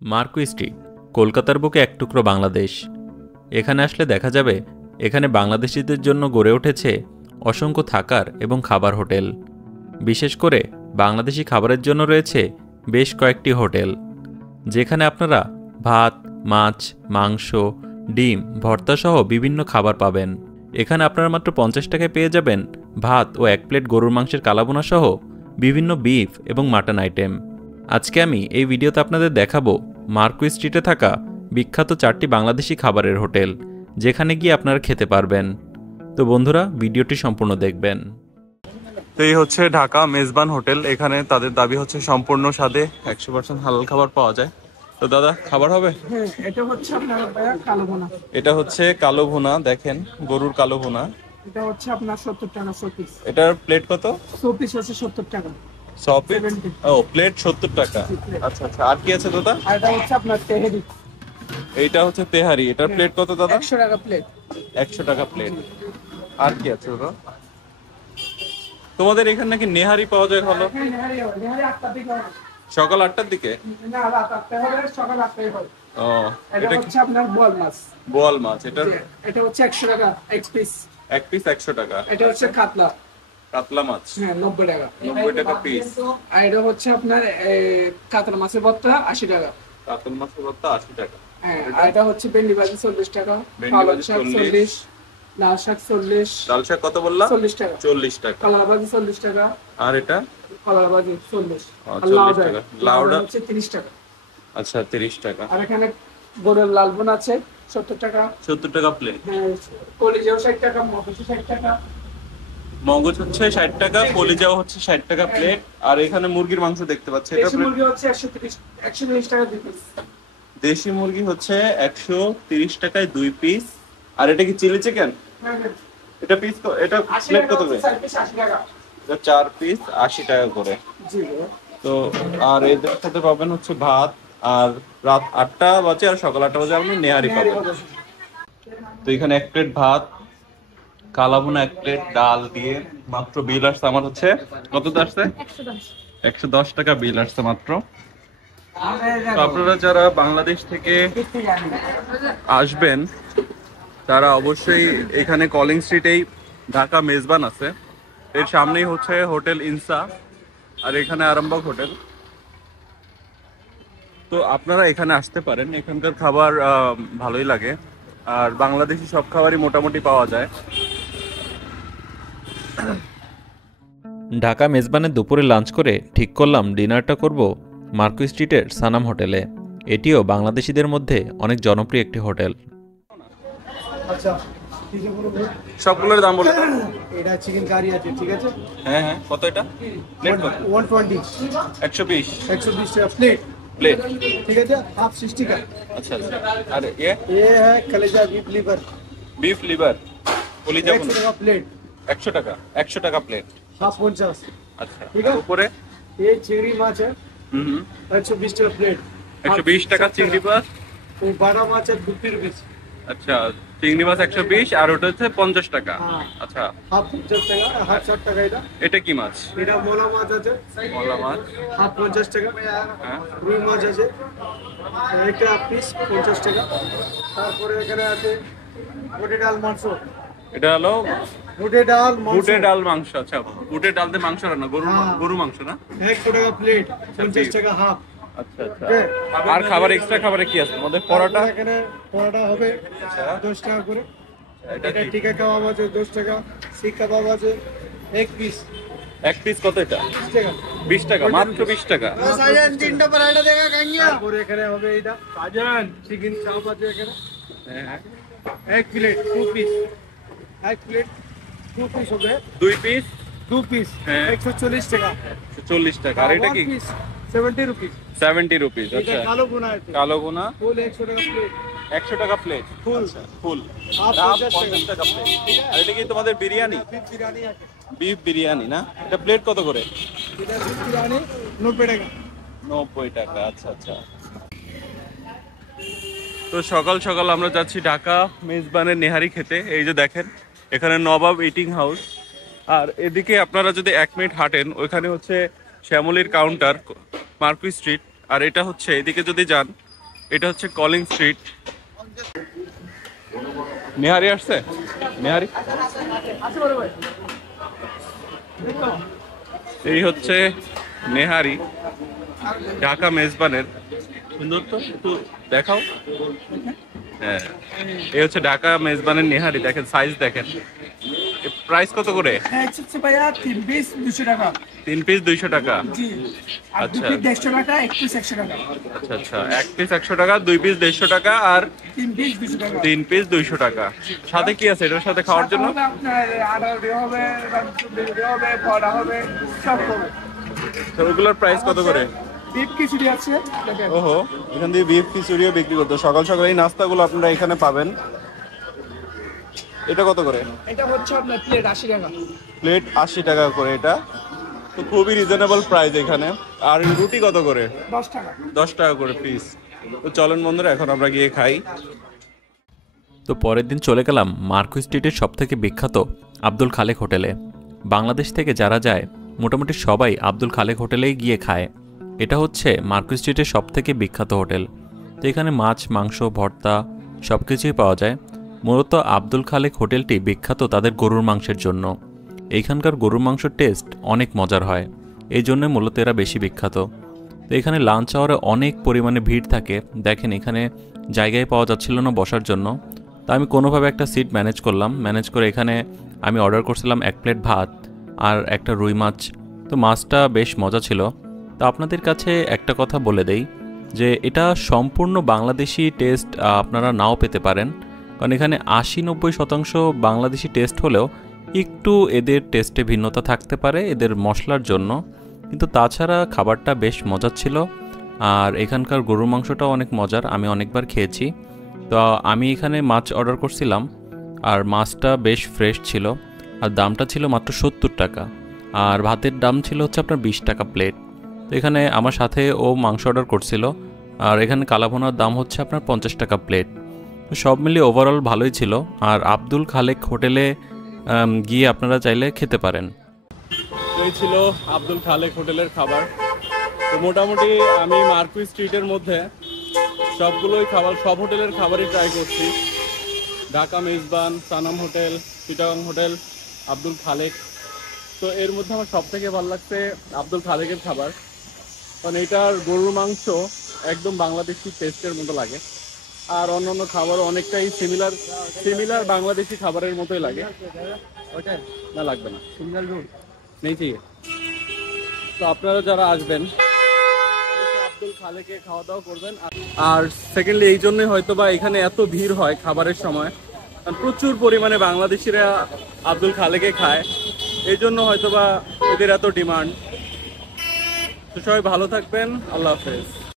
Marco street কলকাতার বুকে এক টুকরো বাংলাদেশ। এখানে আসলে দেখা যাবে এখানে বাংলাদেশিদের জন্য গড়ে উঠেছে অসংখ্য থাকার এবং খাবার হোটেল। বিশেষ করে বাংলাদেশি খাবারের জন্য রয়েছে বেশ কয়েকটি হোটেল, যেখানে আপনারা ভাত, মাছ, মাংস, ডিম, ভর্তাসহ বিভিন্ন খাবার পাবেন। এখানে আপনারা মাত্র 50 টাকায় পেয়ে যাবেন ভাত ও 1 প্লেট গরুর মাংসের কালাভুনা সহ বিভিন্ন বিফ এবং মাটন আইটেম। আজকে আমি এই ভিডিওতে আপনাদের দেখাবো মার্কো স্ট্রিটে থাকা বিখ্যাত 4টি বাংলাদেশি খাবারের হোটেল, যেখানে গিয়ে আপনারা খেতে পারবেন। তো বন্ধুরা, ভিডিওটি সম্পূর্ণ দেখবেন। তো এই হচ্ছে ঢাকা মেজবান হোটেল। এখানে তাদের দাবি হচ্ছে সম্পূর্ণ স্বাদে 100% হালাল খাবার পাওয়া যায়। তো দাদা, খাবার হবে? হ্যাঁ, এটা হচ্ছে আপনার কালো ভুনা। এটা হচ্ছে কালো ভুনা, দেখেন গরুর কালো ভুনা। এটা হচ্ছে আপনার 70 টাকা 100 পিস। এটার প্লেট কত? 100 পিস হচ্ছে 70 টাকা। 100 পিস? ও, প্লেট 70 টাকা। আচ্ছা আচ্ছা, আর কি আছে দাদা? আর এটা হচ্ছে আপনার তেহেরি। এইটা হচ্ছে তেহারি। এটার প্লেট কত দাদা? 100 টাকা প্লেট। 100 টাকা প্লেট। আর কি আছে দাদা? তোমাদের এখানে নাকি নেহারি পাওয়া যায় ভালো? হ্যাঁ, নেহারি হবে। নেহারি 8টা থেকে হবে। সকাল 8টার দিকে? না, রাত 8টায় হবে, সকাল 8টায় হবে। ও, এটা হচ্ছে আপনার বোয়াল মাছ। বোয়াল মাছ। এটা হচ্ছে 100 টাকা এক পিস। এক পিস 100 টাকা। এটা হচ্ছে কাতলা। কাতলা মাছ? হ্যাঁ, 90 টাকা। 90 টাকা পিস। আর এটা হচ্ছে আপনার কাতলা মাছের ভর্তা 80 টাকা। কাতল মাছের ভর্তা 80 টাকা। হ্যাঁ, আর এটা হচ্ছে ভেন্ডি ভাজি 40 টাকা। ভেন্ডি ভাজি 40, লাল শাক 40। লাল শাক কত বললা? 40 টাকা। 40 টাকা। কলা ভাজি 40 টাকা। আর এটা? কলা ভাজি 40। আর 40 টাকা। লাউডা হচ্ছে 30 টাকা। আচ্ছা, 30 টাকা। আর এখানে গরুর লাল বোনা আছে 70 টাকা। 70 টাকা প্লেট। হ্যাঁ, কলিজাও 60 টাকা, মগজ 60 টাকা। মগজ হচ্ছে 60 টাকা, কলিজাও হচ্ছে 60 টাকা প্লেট। আর এখানে মুরগির মাংস দেখতে পাচ্ছি, এটা দেশি মুরগি হচ্ছে 130 টাকা 2 পিস। দেশি মুরগি হচ্ছে 130 টাকায় 2 পিস। আর এটা কি চিলি চিকেন? হ্যাঁ, হ্যাঁ। এটা পিস এটা প্লেট কত করে? 4 পিস 80 টাকা। এটা 4 পিস 80 টাকা করে। জি। তো আর এদের সাথে পাবেন হচ্ছে ভাত। আর রাত 8টা বাজে আর সকাল 8টা বাজে আপনি নেহারি পাবেন। তো এখানে 1 প্লেট ভাত, কালাভুনা 1 প্লেট, ডাল দিয়ে মাত্র বিল আসছে আমার হচ্ছে কত আসছে? 110 টাকা বিল আসছে মাত্র। তো আপনারা যারা বাংলাদেশ থেকে আসবেন তারা অবশ্যই এখানে কলিং স্ট্রিটেই ঢাকা মেজবান আছে, এর সামনেই হচ্ছে হোটেল ইনসা, আর এখানে আরামবাগ হোটেল। তো আপনারা এখানে আসতে পারেন, এখানকার খাবার ভালোই লাগে। আর বাংলাদেশি সব খাবারই মোটামুটি পাওয়া যায়। ঢাকা মেজবানে দুপুরে লাঞ্চ করে ঠিক করলাম ডিনারটা করব মার্কো স্ট্রিটের সানাম হোটেলে। এটিও বাংলাদেশিদের মধ্যে অনেক জনপ্রিয় একটি হোটেল। আচ্ছা, সবগুলোর দাম বলে দাও। এটা চিকেন কারি আছে, ঠিক আছে? হ্যাঁ হ্যাঁ, কত এটা? প্লেট কত? 120। 120 টাকা प्लेट। প্লেট। ठीक है, आप 60 का। আচ্ছা আচ্ছা। আর ये है कलेजा बीफ लिवर। বিফ লিভার কলিজা 100 টাকা প্লেট। 100 টাকা। 100 টাকা প্লেট। हाफ 50। আচ্ছা, ঠিক আছে। উপরে? ये चिंगड़ी माछ है, হুম, 120 টাকা প্লেট। 120 টাকা চিংড়ি মাছ। वो बड़ा माछ है 50 रुपीस। আচ্ছা, চিংড়ি মাছ 120 আর ওটা হচ্ছে 50 টাকা। হ্যাঁ। আচ্ছা, हाफ 50 টাকা, हाफ 60 টাকা। এটা কি মাছ? এটা মোলা মাছ আছে, মলা মাছ। हाफ 50 টাকা। হ্যাঁ। রুই মাছ আছে, একটা পিস 50 টাকা। তারপরে এখানে আছে বুটে ডাল মাংস। এটা হলো বুটে ডাল মাংস। বুটে ডাল মাংস। আচ্ছা, বুটে ডাল দিয়ে মাংস রান্না, গরু মাংস না? 100 টাকা প্লেট, 50 টাকা হাফ। আচ্ছা আচ্ছা। আর খাবার এক্সট্রা খাবারে কি আছে আমাদের? পরোটা? এখানে পরোটা হবে 10 টাকা করে। এটা এটা কি? টিকা কাবাব আছে 10 টাকা, শিক কাবাব আছে 1 পিস এক পিস কত এটা? 20 টাকা। 20 টাকা, মাত্র 20 টাকা। সাজান তিনটা পরোটা দেখা কাঙ্গিয়া। তারপরে এখানে হবে এটা সাজান চিকেন চাপ আছে এখানে। হ্যাঁ, 1 প্লেট 2 পিস। 1 প্লেট 2 পিস হবে। 2 পিস 2 পিস হ্যাঁ। 140 টাকা। 40 টাকা। আর এটা কি? 1 পিস 70 রুপিস। 70 রুপিস। এটা আচ্ছা, কালো গুনা আছে। কালো ভুনা ফুল 100 টাকা প্লেট। 100 টাকা প্লেট। ফুল ফুল হাফ 50 টাকা প্লেট। আর এটা কি তোমাদের বিরিয়ানি? বিফ বিরিয়ানি আছে। বিফ বিরিয়ানি না? এটা প্লেট কত করে? এটা বিফ বিরিয়ানি 90 টাকা। 90 টাকা। আচ্ছা আচ্ছা। তো সকাল সকাল আমরা যাচ্ছি ঢাকা মেজবানের নেহারি খেতে। এই যে দেখেন, এখানে নবাব ইটিং হাউস। আর এদিকে আপনারা যদি 1 মিনিট হাঁটেন, ওইখানে হচ্ছে শ্যামলীর কাউন্টার, মার্কো স্ট্রিট। আর এটা হচ্ছে এদিকে যদি যান, এটা হচ্ছে কলিং স্ট্রিট। নেহারি আসছে, নেহারি এই হচ্ছে নেহারি ঢাকা মেজবানের। সুন্দর তো, একটু দেখাও। হ্যাঁ, এই হচ্ছে ঢাকা মেজবানের নেহারি। দেখেন সাইজ দেখেন। প্রাইস কত করে? ভাইয়া 3 পিস 200 টাকা। 3 পিস 200 টাকা। জি। আর আচ্ছা 2 পিস 150 টাকা, 1 পিস 100 টাকা। আচ্ছা আচ্ছা, 1 পিস 100 টাকা, 2 পিস 150 টাকা, আর 3 পিস 200 টাকা। 3 পিস 200 টাকা। সাথে কি আছে এটার সাথে খাওয়ার জন্য? আপনার আটা হবে, হবে, পড়া হবে, সব হবে। তো ওগুলোর প্রাইস কত করে? বিফ খিচুড়ি আছে দেখেন। ওহো, এখান দিয়ে বিফ খিচুড়িও বিক্রি করতো। সকাল সকাল এই নাস্তাগুলো আপনারা এখানে পাবেন। এটা কত করে? এটা হচ্ছে আপনার প্লেট 80 টাকা। প্লেট 80 টাকা করে এটা। তো খুবই রিজনেবল প্রাইস এখানে। আর রুটি কত করে? 10 টাকা। 10 টাকা করে পিস। তো চলেন বন্ধুরা, এখন আমরা গিয়ে খাই। তো পরের দিন চলে গেলাম মার্কো স্ট্রিটের সবথেকে বিখ্যাত আব্দুল খালেক হোটেলে। বাংলাদেশ থেকে যারা যায় মোটামুটি সবাই আব্দুল খালেক হোটেলেই গিয়ে খায়। এটা হচ্ছে মার্কো স্ট্রিটের সবথেকে বিখ্যাত হোটেল। তো এখানে মাছ, মাংস, ভর্তা সব কিছুই পাওয়া যায়। মূলত আব্দুল খালেক হোটেলটি বিখ্যাত তাদের গরুর মাংসের জন্য। এইখানকার গরুর মাংসের টেস্ট অনেক মজার হয়, এই জন্য মূলত এরা বেশি বিখ্যাত। তো এখানে লাঞ্চ আওয়ারে অনেক পরিমাণে ভিড় থাকে। দেখেন এখানে জায়গায় পাওয়া যাচ্ছিল না বসার জন্য। তা আমি কোনোভাবে একটা সিট ম্যানেজ করলাম। ম্যানেজ করে এখানে আমি অর্ডার করছিলাম 1 প্লেট ভাত আর একটা রুই মাছ। তো মাছটা বেশ মজা ছিল। তো আপনাদের কাছে একটা কথা বলে দেই যে এটা সম্পূর্ণ বাংলাদেশি টেস্ট আপনারা নাও পেতে পারেন, কারণ এখানে 80-90% বাংলাদেশি টেস্ট হলেও একটু এদের টেস্টে ভিন্নতা থাকতে পারে এদের মশলার জন্য, কিন্তু তাছাড়া খাবারটা বেশ মজার ছিল। আর এখানকার গরুর মাংসটাও অনেক মজার, আমি অনেকবার খেয়েছি। তো আমি এখানে মাছ অর্ডার করছিলাম আর মাছটা বেশ ফ্রেশ ছিল আর দামটা ছিল মাত্র 70 টাকা। আর ভাতের দাম ছিল হচ্ছে আপনার 20 টাকা প্লেট। তো এখানে আমার সাথে ও মাংস অর্ডার করছিল। আর এখানে কালাভুনার দাম হচ্ছে আপনার 50 টাকা প্লেট। তো সব মিলিয়ে ওভারঅল ভালোই ছিল। আর আব্দুল খালেক হোটেলে গিয়ে আপনারা চাইলে খেতে পারেন। এই ছিল আব্দুল খালেক হোটেলের খাবার। তো মোটামুটি আমি মার্কো স্ট্রিটের মধ্যে সবগুলোই খাবার, সব হোটেলের খাবারই ট্রাই করছি। Dhaka Mezban, Sanam hotel, Chittagong hotel, Abdul Khalek. তো এর মধ্যে আমার সব থেকে ভালো লাগছে আব্দুল খালেকের খাবার, কারণ এটার গরুর মাংস একদম বাংলাদেশি টেস্টের মতো লাগে। আর অন্যান্য খাবারও অনেকটাই সিমিলার বাংলাদেশি খাবারের মতোই লাগে। ওইটাই না, লাগবে না, নেই ঠিক। তো আপনারা যারা আসবেন আব্দুল খালেকে খাওয়া দাওয়া করবেন। আর সেকেন্ডলি এই জন্যই হয়তো বা এখানে এত ভিড় হয় খাবারের সময়, কারণ প্রচুর পরিমাণে বাংলাদেশিরা আব্দুল খালেকে খায়, এই জন্য হয়তো বা এদের এত ডিমান্ড। তো সবাই ভালো থাকবেন, আল্লাহ হাফেজ।